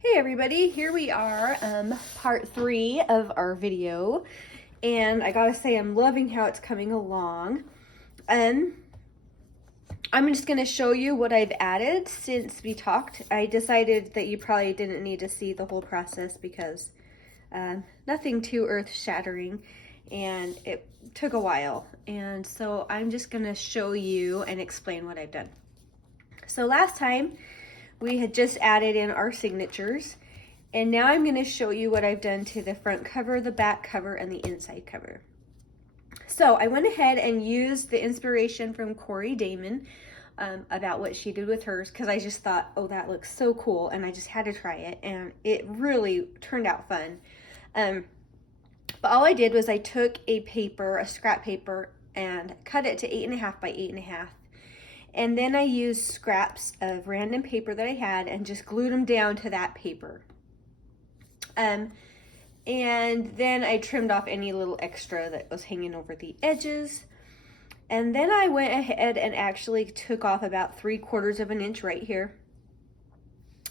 Hey everybody, here we are, part 3 of our video, and I gotta say I'm loving how it's coming along. I'm just gonna show you what I've added since we talked. I decided that you probably didn't need to see the whole process because nothing too earth-shattering, and it took a while, and so I'm just gonna show you and explain what I've done. So last time, we had just added in our signatures, and now I'm going to show you what I've done to the front cover, the back cover, and the inside cover. So I went ahead and used the inspiration from Cori Dahman about what she did with hers, because I just thought, oh, that looks so cool, and I just had to try it, and it really turned out fun. But all I did was I took a paper, a scrap paper, and cut it to 8.5 by 8.5. And then I used scraps of random paper that I had and just glued them down to that paper. And then I trimmed off any little extra that was hanging over the edges. And then I went ahead and actually took off about 3/4 of an inch right here.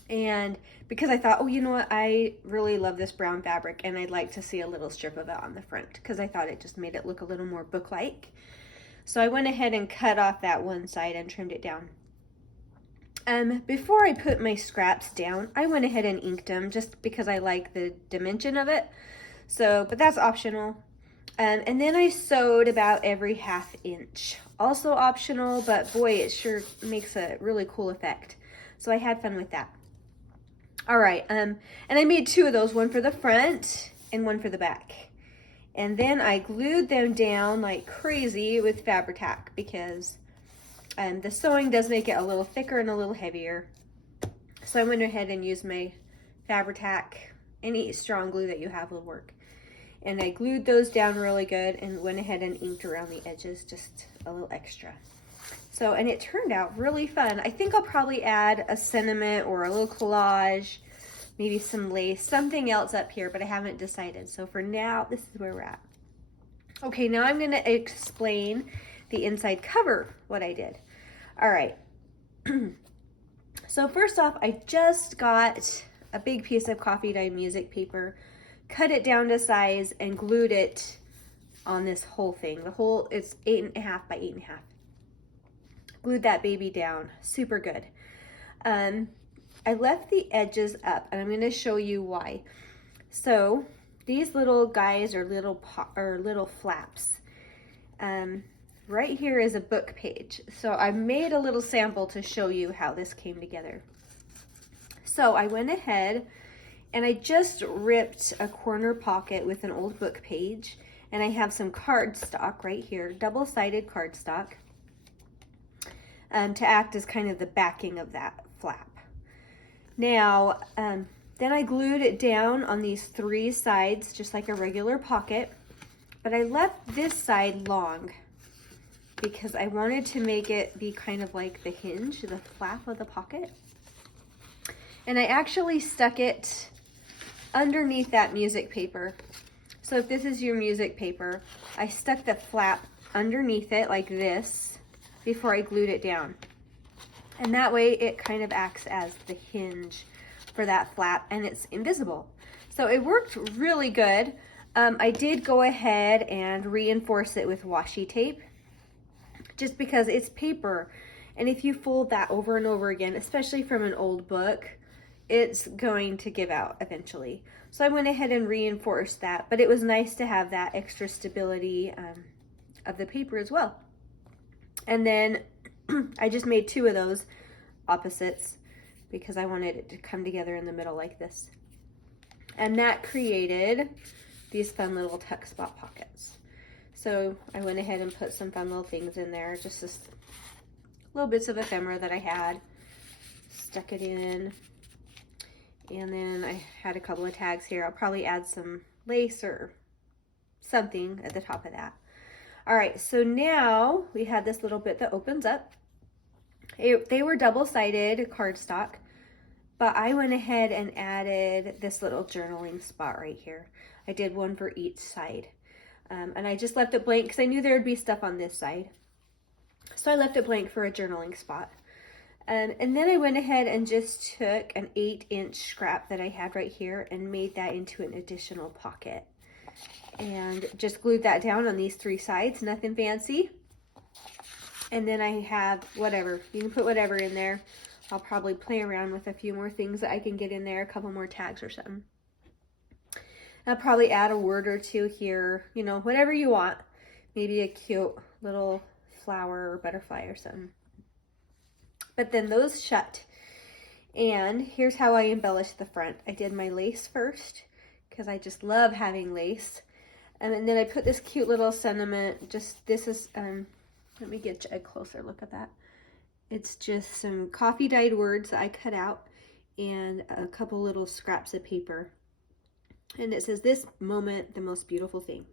And because I thought, oh, you know what, I really love this brown fabric and I'd like to see a little strip of it on the front, because I thought it just made it look a little more book-like. So I went ahead and cut off that one side and trimmed it down. Before I put my scraps down, I went ahead and inked them just because I like the dimension of it. So, but that's optional. And then I sewed about every 1/2 inch. Also optional, but boy, it sure makes a really cool effect. So I had fun with that. All right, and I made 2 of those, one for the front and one for the back. And then I glued them down like crazy with Fabri-Tac, because the sewing does make it a little thicker and a little heavier. So I went ahead and used my Fabri-Tac. Any strong glue that you have will work. And I glued those down really good and went ahead and inked around the edges just a little extra. So, and it turned out really fun. I think I'll probably add a sentiment or a little collage, maybe some lace, something else up here, but I haven't decided. So for now, this is where we're at. Okay, now I'm gonna explain the inside cover, what I did. All right. So first off, I just got a big piece of coffee dye music paper, cut it down to size, and glued it on this whole thing. The whole, it's 8.5 by 8.5. Glued that baby down, super good. I left the edges up, and I'm going to show you why. So these little guys are little flaps. Right here is a book page. So I made a little sample to show you how this came together. So I went ahead and I just ripped a corner pocket with an old book page, and I have some cardstock right here, double-sided cardstock, to act as kind of the backing of that flap. Now, then I glued it down on these 3 sides, just like a regular pocket, but I left this side long because I wanted to make it be kind of like the hinge, the flap of the pocket. And I actually stuck it underneath that music paper. So if this is your music paper, I stuck the flap underneath it like this before I glued it down. And that way it kind of acts as the hinge for that flap, and it's invisible. So it worked really good. I did go ahead and reinforce it with washi tape, just because it's paper. And if you fold that over and over again, especially from an old book, it's going to give out eventually. So I went ahead and reinforced that, but it was nice to have that extra stability of the paper as well. And then I just made 2 of those opposites because I wanted it to come together in the middle like this. And that created these fun little tuck spot pockets. So I went ahead and put some fun little things in there, just this little bits of ephemera that I had, stuck it in. And then I had a couple of tags here. I'll probably add some lace or something at the top of that. All right, so now we have this little bit that opens up. They were double-sided cardstock, but I went ahead and added this little journaling spot right here. I did one for each side. And I just left it blank because I knew there would be stuff on this side. So I left it blank for a journaling spot. And then I went ahead and just took an 8-inch scrap that I had right here and made that into an additional pocket. And just glued that down on these 3 sides, nothing fancy. And then I have whatever, you can put whatever in there. I'll probably play around with a few more things that I can get in there, a couple more tags or something. I'll probably add a word or 2 here, you know, whatever you want. Maybe a cute little flower or butterfly or something. But then those shut. And here's how I embellished the front. I did my lace first, because I just love having lace. And then I put this cute little sentiment, this is, let me get a closer look at that. It's just some coffee dyed words that I cut out and a couple little scraps of paper. And it says, "This moment, the most beautiful thing."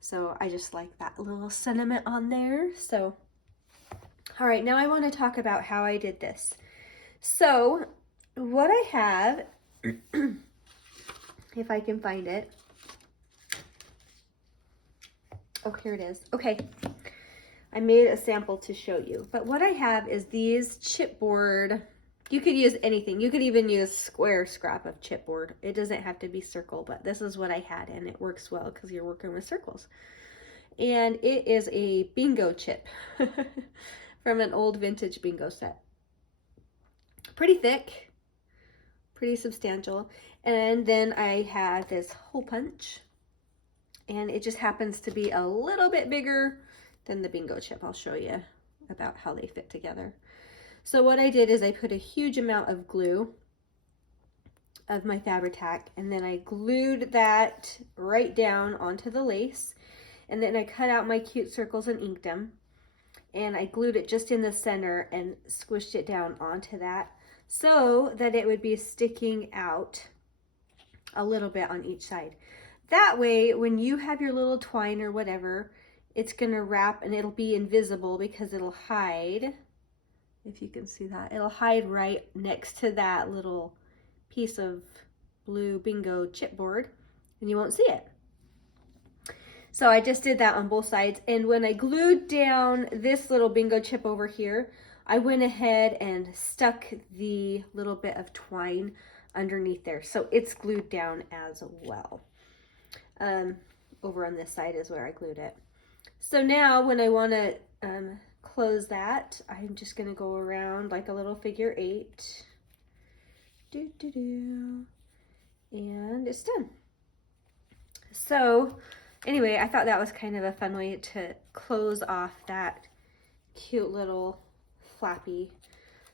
So I just like that little sentiment on there. So, all right, now I want to talk about how I did this. So what I have, if I can find it. Oh, here it is. Okay. I made a sample to show you, but what I have is these chipboard. You could use anything. You could even use square scrap of chipboard. It doesn't have to be circle, but this is what I had, and it works well because you're working with circles. And it is a bingo chip from an old vintage bingo set. Pretty thick, pretty substantial. And then I have this hole punch, and it just happens to be a little bit bigger than the bingo chip. I'll show you about how they fit together. So what I did is I put a huge amount of glue of my Fabri-Tac, and then I glued that right down onto the lace, and then I cut out my cute circles and inked them, and I glued it just in the center and squished it down onto that so that it would be sticking out a little bit on each side. That way, when you have your little twine or whatever, it's gonna wrap and it'll be invisible because it'll hide, if you can see that, it'll hide right next to that little piece of blue bingo chipboard and you won't see it. So I just did that on both sides, and when I glued down this little bingo chip over here, I went ahead and stuck the little bit of twine underneath there, so it's glued down as well. Over on this side is where I glued it. So now when I want to close that, I'm just going to go around like a little figure 8. And it's done. So anyway, I thought that was kind of a fun way to close off that cute little flappy.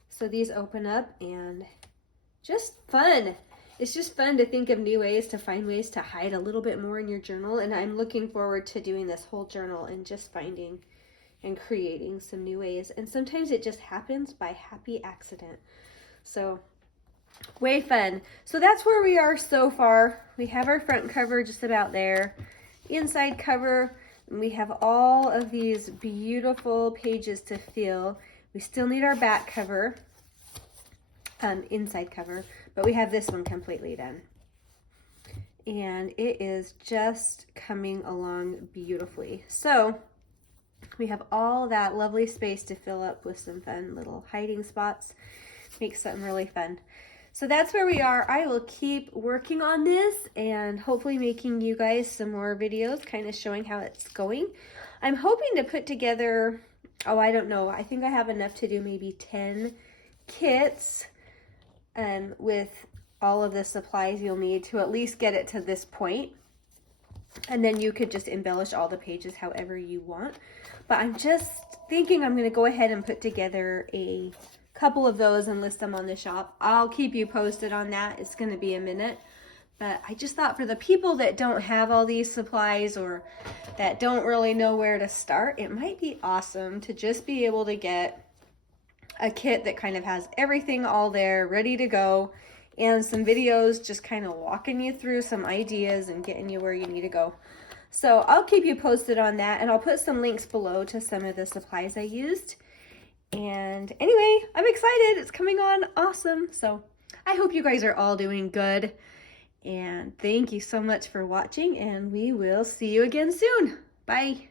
So these open up, and just fun. It's just fun to think of new ways to find ways to hide a little bit more in your journal. And I'm looking forward to doing this whole journal and just finding and creating some new ways. And sometimes it just happens by happy accident. So way fun. So that's where we are so far. We have our front cover just about there. Inside cover, and we have all of these beautiful pages to fill. We still need our back cover, inside cover, but we have this one completely done. And it is just coming along beautifully. So we have all that lovely space to fill up with some fun little hiding spots. Make something really fun. So that's where we are. I will keep working on this and hopefully making you guys some more videos kind of showing how it's going. I'm hoping to put together, oh, I don't know, I think I have enough to do maybe 10 kits with all of the supplies you'll need to at least get it to this point. And then you could just embellish all the pages however you want. But I'm just thinking I'm going to go ahead and put together a couple of those and list them on the shop. I'll keep you posted on that. It's going to be a minute. But I just thought for the people that don't have all these supplies or that don't really know where to start, it might be awesome to just be able to get a kit that kind of has everything all there ready to go, and some videos just kind of walking you through some ideas and getting you where you need to go. So I'll keep you posted on that, and I'll put some links below to some of the supplies I used. And anyway, I'm excited. It's coming on awesome. So I hope you guys are all doing good. And thank you so much for watching, and we will see you again soon. Bye.